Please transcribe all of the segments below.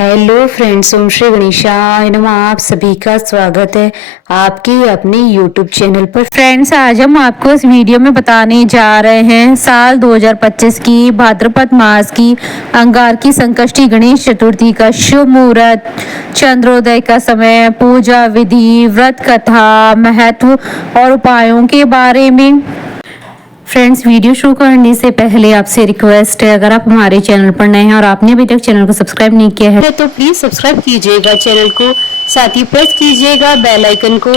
Hello friends, ओम श्री गणेशाय नमः। आप सभी का स्वागत है आपके अपने यूट्यूब चैनल पर। फ्रेंड्स, आज हम आपको इस वीडियो में बताने जा रहे हैं साल 2025 की भाद्रपद मास की अंगार की संकष्टी गणेश चतुर्थी का शुभ मुहूर्त, चंद्रोदय का समय, पूजा विधि, व्रत कथा, महत्व और उपायों के बारे में। फ्रेंड्स, वीडियो शुरू करने से पहले आपसे रिक्वेस्ट है, अगर आप हमारे चैनल पर नए हैं और आपने अभी तक चैनल को सब्सक्राइब नहीं किया है तो प्लीज सब्सक्राइब कीजिएगा चैनल को, साथ ही प्रेस कीजिएगा बेल आइकन को,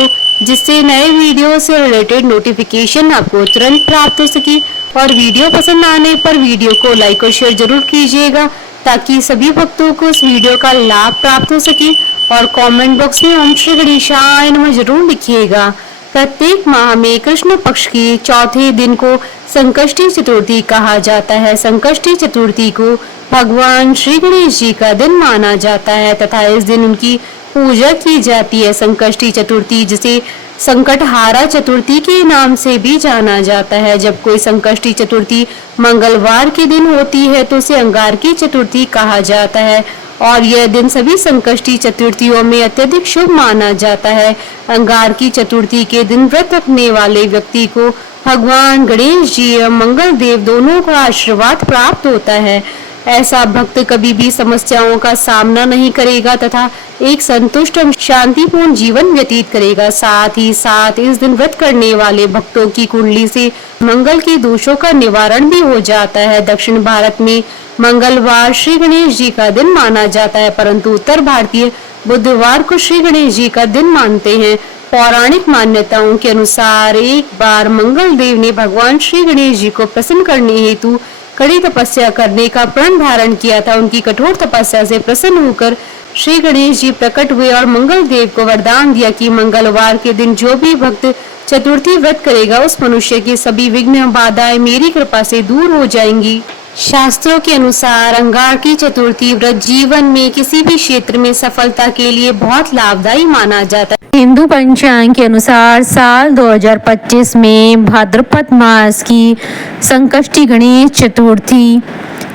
जिससे नए वीडियो से रिलेटेड नोटिफिकेशन आपको तुरंत प्राप्त हो सके। और वीडियो पसंद आने पर वीडियो को लाइक और शेयर जरूर कीजिएगा ताकि सभी भक्तों को इस वीडियो का लाभ प्राप्त हो सके। और कमेंट बॉक्स में ओम श्री गणेशाय नमः जरूर लिखिएगा। प्रत्येक माह में कृष्ण पक्ष की चौथे दिन को संकष्टी चतुर्थी कहा जाता है। संकष्टी चतुर्थी को भगवान श्री गणेश जी का दिन माना जाता है तथा इस दिन उनकी पूजा की जाती है। संकष्टी चतुर्थी, जिसे संकटहारा चतुर्थी के नाम से भी जाना जाता है। जब कोई संकष्टी चतुर्थी मंगलवार के दिन होती है तो उसे अंगार की चतुर्थी कहा जाता है और यह दिन सभी संकष्टी चतुर्थियों में अत्यधिक शुभ माना जाता है। अंगार की चतुर्थी के दिन व्रत रखने वाले व्यक्ति को भगवान गणेश जी एवं मंगल देव दोनों का आशीर्वाद प्राप्त होता है। ऐसा भक्त कभी भी समस्याओं का सामना नहीं करेगा तथा एक संतुष्ट एवं शांतिपूर्ण जीवन व्यतीत करेगा। साथ ही साथ इस दिन व्रत करने वाले भक्तों की कुंडली से मंगल के दोषों का निवारण भी हो जाता है। दक्षिण भारत में मंगलवार श्री गणेश जी का दिन माना जाता है, परंतु उत्तर भारतीय बुधवार को श्री गणेश जी का दिन मानते हैं। पौराणिक मान्यताओं के अनुसार एक बार मंगल देव ने भगवान श्री गणेश जी को प्रसन्न करने हेतु कड़ी तपस्या करने का प्रण धारण किया था। उनकी कठोर तपस्या से प्रसन्न होकर श्री गणेश जी प्रकट हुए और मंगल देव को वरदान दिया कि मंगलवार के दिन जो भी भक्त चतुर्थी व्रत करेगा उस मनुष्य की सभी विघ्न बाधाएं मेरी कृपा से दूर हो जाएंगी। शास्त्रों के अनुसार अंगार की चतुर्थी व्रत जीवन में किसी भी क्षेत्र में सफलता के लिए बहुत लाभदायी माना जाता है। हिंदू पंचांग के अनुसार साल 2025 में भाद्रपद मास की संकष्टी गणेश चतुर्थी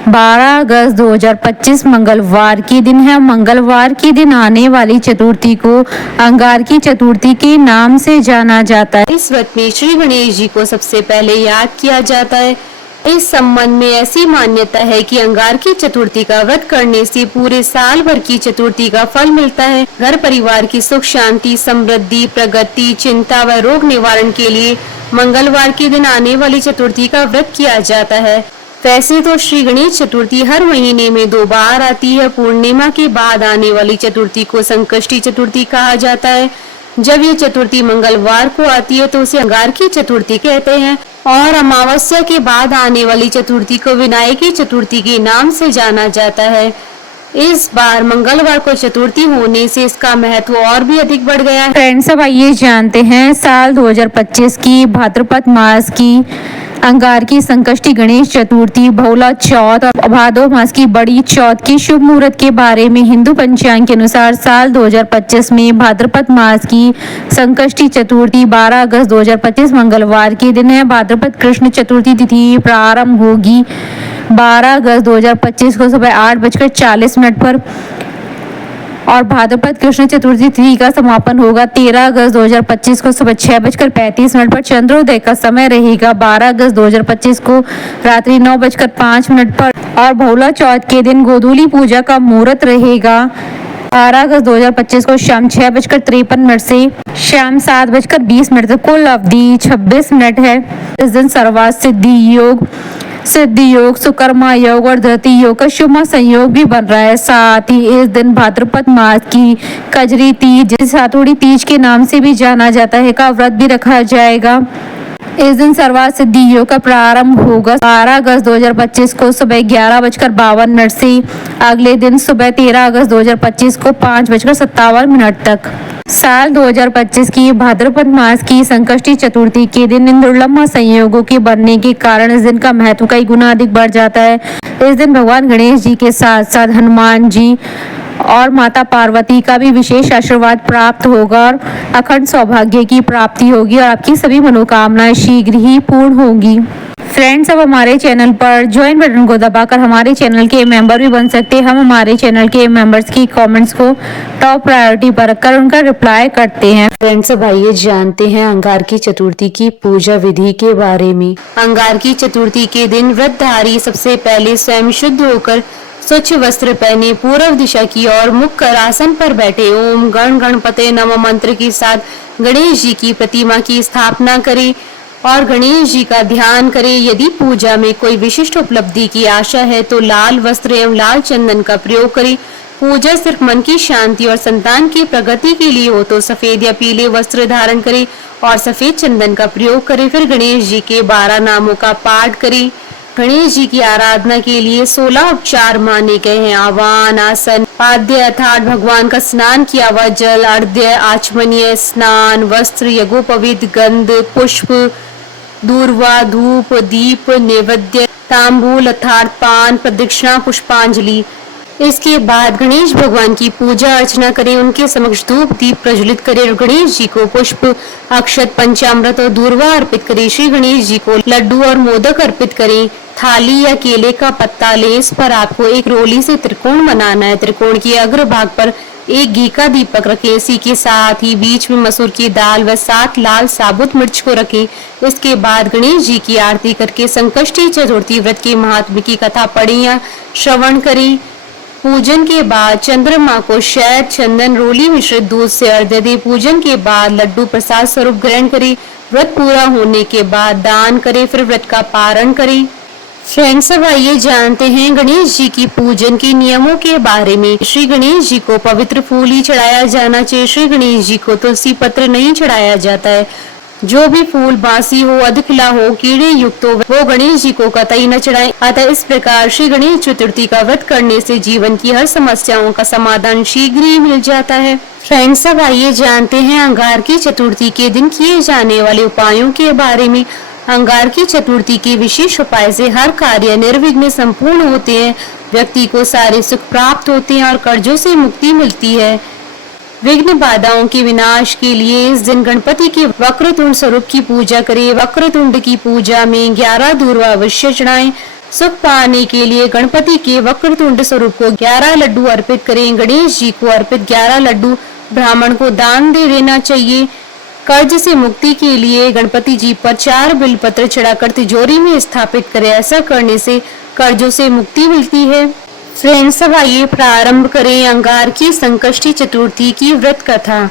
12 अगस्त 2025 मंगलवार के दिन है। मंगलवार के दिन आने वाली चतुर्थी को अंगार की चतुर्थी के नाम से जाना जाता है। इस व्रत में श्री गणेश जी को सबसे पहले याद किया जाता है। इस संबंध में ऐसी मान्यता है कि अंगार की चतुर्थी का व्रत करने से पूरे साल भर की चतुर्थी का फल मिलता है। घर परिवार की सुख शांति, समृद्धि, प्रगति, चिंता व रोग निवारण के लिए मंगलवार के दिन आने वाली चतुर्थी का व्रत किया जाता है। वैसे तो श्री गणेश चतुर्थी हर महीने में 2 बार आती है। पूर्णिमा के बाद आने वाली चतुर्थी को संकष्टी चतुर्थी कहा जाता है। जब ये चतुर्थी मंगलवार को आती है तो उसे अंगार की चतुर्थी कहते हैं और अमावस्या के बाद आने वाली चतुर्थी को विनायकी चतुर्थी के नाम से जाना जाता है। इस बार मंगलवार को चतुर्थी होने से इसका महत्व और भी अधिक बढ़ गया है। फ्रेंड्स, अब आइए जानते हैं साल 2025 की भाद्रपद मास की अंगार की संकष्टी गणेश चतुर्थी, भोला चौथ और भादो मास की बड़ी चौथ की शुभ मुहूर्त के बारे में। हिंदू पंचांग के अनुसार साल 2025 में भाद्रपद मास की संकष्टी चतुर्थी 12 अगस्त 2025 मंगलवार के दिन है। भाद्रपद कृष्ण चतुर्थी तिथि प्रारंभ होगी 12 अगस्त 2025 को सुबह 8:40 पर और भाद्रपद कृष्ण चतुर्थी तिथि का समापन होगा 13 अगस्त 2025 को सुबह 6:35 पर। चंद्रोदय का समय रहेगा 12 अगस्त 2025 को रात्रि 9:05 पर और भोला चौथ के दिन गोधूली पूजा का मुहूर्त रहेगा 12 अगस्त 2025 को शाम 6:53 से शाम 7:20 तक। कुल अवधि 26 मिनट है। इस दिन सर्वार्थ सिद्धि योग, सुकर्मा योग और धरती योग का शुभ संयोग भी बन रहा है। साथ ही इस दिन भाद्रपद मास की कजरी तीज, जिसे सातुड़ी तीज के नाम से भी जाना जाता है, का व्रत भी रखा जाएगा। इस दिन सर्वार्थ सिद्धि योग का प्रारंभ होगा 12 अगस्त 2025 को सुबह 11:52 से अगले दिन सुबह 13 अगस्त 2025 को 5:57 तक। साल 2025 की भाद्रपद मास की संकष्टी चतुर्थी के दिन इन दुर्लभ संयोगों के बनने के कारण इस दिन का महत्व कई गुना अधिक बढ़ जाता है। इस दिन भगवान गणेश जी के साथ साथ हनुमान जी और माता पार्वती का भी विशेष आशीर्वाद प्राप्त होगा और अखंड सौभाग्य की प्राप्ति होगी और आपकी सभी मनोकामनाएं शीघ्र ही पूर्ण होंगी। फ्रेंड्स, अब हमारे चैनल पर ज्वाइन बटन को दबाकर हमारे चैनल के मेंबर भी बन सकते हैं। हम हमारे चैनल के मेंबर्स की कमेंट्स को टॉप प्रायोरिटी पर रखकर उनका रिप्लाई करते हैं। फ्रेंड्स, अब आइए जानते हैं अंगारकी चतुर्थी की पूजा विधि के बारे में। अंगारकी चतुर्थी के दिन व्रतधारी सबसे पहले स्वयं शुद्ध होकर स्वच्छ वस्त्र पहने पूर्व दिशा की ओर मुख कर आसन पर बैठे ओम गण गणपते नमः मंत्र के साथ गणेश जी की प्रतिमा की स्थापना करें और गणेश जी का ध्यान करें। यदि पूजा में कोई विशिष्ट उपलब्धि की आशा है तो लाल वस्त्र एवं लाल चंदन का प्रयोग करें। पूजा सिर्फ मन की शांति और संतान की प्रगति के लिए हो तो सफेद या पीले वस्त्र धारण करें और सफेद चंदन का प्रयोग करें। फिर गणेश जी के 12 नामों का पाठ करें। गणेश जी की आराधना के लिए 16 उपचार माने गए हैं। आवाहन, आसन, पाद्य अर्थात भगवान का स्नान किया हुआ जल, अर्घ्य, आचमनीय, स्नान, वस्त्र, यज्ञोपवीत, गंध, पुष्प, दूर्वा, धूप, दीप, नैवेद्य, तांबूल अर्थात पान, प्रदक्षिणा, पुष्पांजलि। इसके बाद गणेश भगवान की पूजा अर्चना करें, उनके समक्ष धूप दीप प्रज्वलित करें और गणेश जी को पुष्प, अक्षत, पंचामृत और दूर्वा अर्पित करें। श्री गणेश जी को लड्डू और मोदक अर्पित करें। थाली या केले का पत्ता ले, इस पर आपको एक रोली से त्रिकोण बनाना है। त्रिकोण के अग्र भाग पर एक घी का दीपक रखें। इसी के साथ ही बीच में मसूर की दाल व 7 लाल साबुत मिर्च को रखें। इसके बाद गणेश जी की आरती करके संकष्टी चतुर्थी व्रत के महात्म्य की कथा पढ़ें या श्रवण करें। पूजन के बाद चंद्रमा को शहद, चंदन, रोली मिश्रित दूध से अर्घ्य दें। पूजन के बाद लड्डू प्रसाद स्वरूप ग्रहण करें। व्रत पूरा होने के बाद दान करें, फिर व्रत का पारण करें। फ्रेंड्स, अब आइए जानते हैं गणेश जी की पूजन के नियमों के बारे में। श्री गणेश जी को पवित्र फूल ही चढ़ाया जाना चाहिए। श्री गणेश जी को तुलसी पत्र नहीं चढ़ाया जाता है। जो भी फूल बासी हो, अधखिला हो, कीड़े युक्त हो, वो गणेश जी को कतई न चढ़ाएं। अतः इस प्रकार श्री गणेश चतुर्थी का व्रत करने से जीवन की हर समस्याओं का समाधान शीघ्र ही मिल जाता है। फ्रेंड्स, अब आइए जानते हैं अंगारकी चतुर्थी के दिन किए जाने वाले उपायों के बारे में। अंगारकी चतुर्थी के विशेष उपाय से हर कार्य निर्विघ्न संपूर्ण होते हैं, व्यक्ति को सारे सुख प्राप्त होते हैं और कर्जों से मुक्ति मिलती है। विघ्न बाधाओं के विनाश के लिए इस दिन गणपति के वक्रतुंड स्वरूप की पूजा करें। वक्रतुंड की पूजा में 11 दूर्वा अवश्य चढ़ाएं। सुख पाने के लिए गणपति के वक्रतुंड स्वरूप को 11 लड्डू अर्पित करें। गणेश जी को अर्पित 11 लड्डू ब्राह्मण को दान दे देना चाहिए। कर्ज से मुक्ति के लिए गणपति जी पर 4 बिलपत्र चढ़ाकर तिजोरी में स्थापित करें। ऐसा करने से कर्जों से मुक्ति मिलती है। फ्रेंड्स, अब आइए प्रारंभ करें अंगारकी संकष्टी चतुर्थी की व्रत कथा।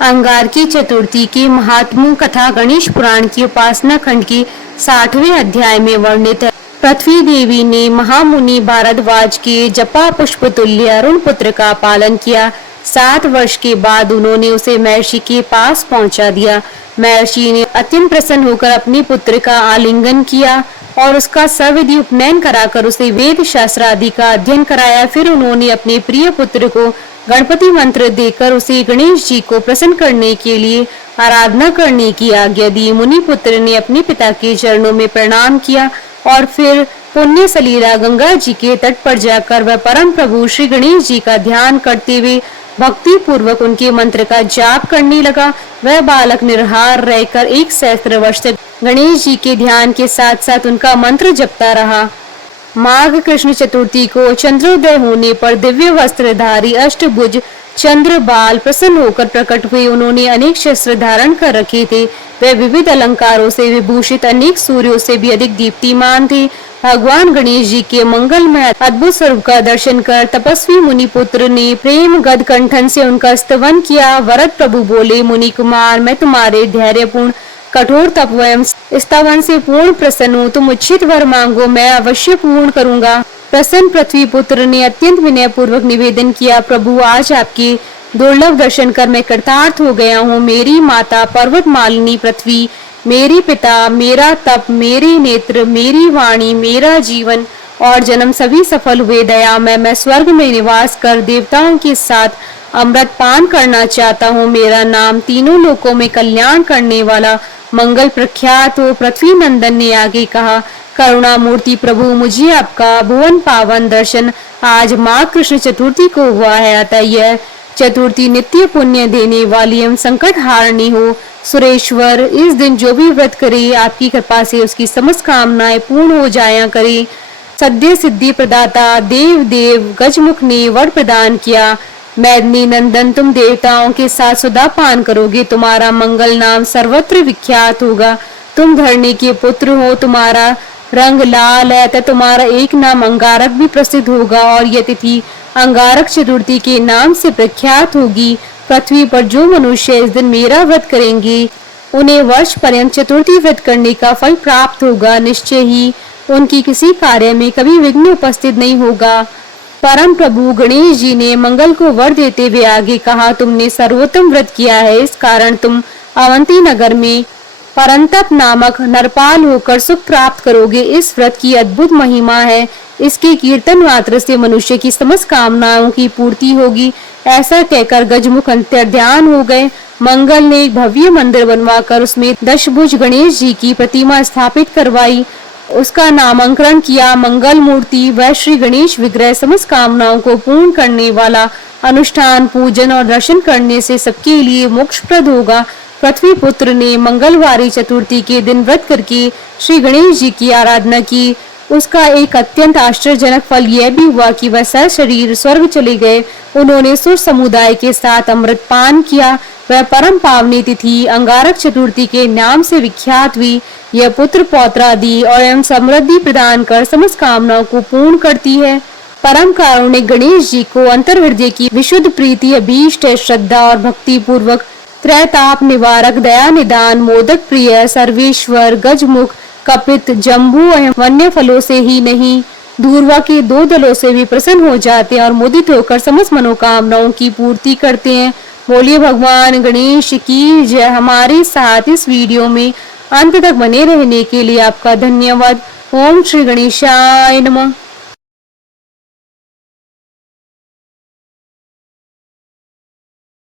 अंगारकी चतुर्थी की महात्म्य कथा गणेश पुराण की उपासना खंड के 60वें अध्याय में वर्णित है। पृथ्वी देवी ने महामुनि भारद्वाज के जपा पुष्प तुल्य अरुण पुत्र का पालन किया। 7 वर्ष के बाद उन्होंने उसे महर्षि के पास पहुंचा दिया। महर्षि ने अत्यंत प्रसन्न होकर अपने पुत्र का आलिंगन किया और उसका सविधि उपनयन कराकर उसे वेद शास्त्र आदि का अध्ययन कराया। फिर उन्होंने अपने प्रिय पुत्र को गणपति मंत्र देकर उसे गणेश जी को प्रसन्न करने के लिए आराधना करने की आज्ञा दी। मुनि पुत्र ने अपने पिता के चरणों में प्रणाम किया और फिर पुण्य सलीला गंगा जी के तट पर जाकर वह परम प्रभु श्री गणेश जी का ध्यान करते हुए भक्ति पूर्वक उनके मंत्र का जाप करने लगा। वह बालक निराहार रहकर 1 सहस्त्र वर्ष तक गणेश जी के ध्यान के साथ साथ उनका मंत्र जपता रहा। माघ कृष्ण चतुर्थी को चंद्रोदय होने पर दिव्य वस्त्रधारी अष्टभुज चंद्र बाल प्रसन्न होकर प्रकट हुए। उन्होंने अनेक शस्त्र धारण कर रखे थे। वे विविध अलंकारों से विभूषित अनेक सूर्यों से भी अधिक दीप्तिमान थे। भगवान गणेश जी के मंगलमय अद्भुत स्वरूप का दर्शन कर तपस्वी मुनि पुत्र ने प्रेम गद कंठन से उनका स्तवन किया। वरद प्रभु बोले, मुनि कुमार, मैं तुम्हारे धैर्यपूर्ण कठोर तप एवं स्तवन से पूर्ण प्रसन्न हूँ। तुम उचित वर मांगो, मैं अवश्य पूर्ण करूँगा। प्रसन्न पृथ्वी पुत्र ने अत्यंत विनय पूर्वक निवेदन किया, प्रभु आज आपके दुर्लभ दर्शन कर मैं कृतार्थ हो गया हूँ। मेरी माता पर्वत मालिनी पृथ्वी, मेरी पिता, मेरा तप, मेरे नेत्र, मेरी वाणी, मेरा जीवन और जन्म सभी सफल हुए। दया मैं स्वर्ग में निवास कर देवताओं के साथ अमृत पान करना चाहता हूँ। मेरा नाम तीनों लोकों में कल्याण करने वाला मंगल प्रख्यात हो। पृथ्वी नंदन ने आगे कहा, करुणा मूर्ति प्रभु, मुझे आपका भुवन पावन दर्शन आज माँ कृष्ण चतुर्थी को हुआ है, अतः यह चतुर्थी नित्य पुण्य देने वाली एवं संकट हारनी हो। सुरेश्वर, इस दिन जो भी व्रत करे आपकी कृपा से उसकी समस्त कामनाएं पूर्ण हो जाया करे। सद्य सिद्धि प्रदाता देव देव गजमुख ने वर प्रदान किया। मैदनी नंदन, तुम देवताओं के साथ सुधा पान करोगे, तुम्हारा मंगल नाम सर्वत्र विख्यात होगा। तुम धरणी के पुत्र हो, तुम्हारा रंग लाल है, तो तुम्हारा एक नाम अंगारक भी प्रसिद्ध होगा और यह तिथि अंगारक चतुर्थी के नाम से प्रख्यात होगी। पृथ्वी पर जो मनुष्य इस दिन मेरा व्रत करेंगे उन्हें वर्ष पर्यंत चतुर्थी व्रत करने का फल प्राप्त होगा। निश्चय ही उनकी किसी कार्य में कभी विघ्न उपस्थित नहीं होगा। परम प्रभु गणेश जी ने मंगल को वर देते हुए आगे कहा, तुमने सर्वोत्तम व्रत किया है, इस कारण तुम अवंती नगर में परंतप नामक नरपाल होकर सुख प्राप्त करोगे। इस व्रत की अद्भुत महिमा है, इसके कीर्तन मात्र से मनुष्य की समस्त कामनाओं की पूर्ति होगी। ऐसा कहकर गजमुख अंतर्ध्यान हो गए। मंगल ने एक भव्य मंदिर बनवाकर उसमें दशभुज गणेश जी की प्रतिमा स्थापित करवाई, उसका नामकरण किया मंगल मूर्ति। वह श्री गणेश विग्रह समस्त कामनाओं को पूर्ण करने वाला, अनुष्ठान पूजन और दर्शन करने से सबके लिए मोक्षप्रद होगा। पृथ्वी पुत्र ने मंगलवारी चतुर्थी के दिन व्रत करके श्री गणेश जी की आराधना की। उसका एक अत्यंत आश्चर्यजनक फल यह भी हुआ कि वह सशरीर स्वर्ग चले गए। उन्होंने सुर समुदाय के साथ अमृत पान किया। वह परम पावनी तिथि अंगारक चतुर्थी के नाम से विख्यात हुई। यह पुत्र पौत्रादि और एवं समृद्धि प्रदान कर समस्त कामनाओं को पूर्ण करती है। परम कारुणिक गणेश जी को अंतर हृदय की विशुद्ध प्रीति अभीष्ट श्रद्धा और भक्ति पूर्वक त्रैताप निवारक, दया निदान, मोदक प्रिय, सर्वेश्वर, गजमुख, कपित, जम्बू एवं वन्य फलों से ही नहीं, धूर्वा के 2 दलों से भी प्रसन्न हो जाते हैं और मुदित होकर समस्त मनोकामनाओं की पूर्ति करते हैं। बोलिए भगवान गणेश की जय। हमारे साथ इस वीडियो में अंत तक बने रहने के लिए आपका धन्यवाद। ओम श्री गणेशाय नमः।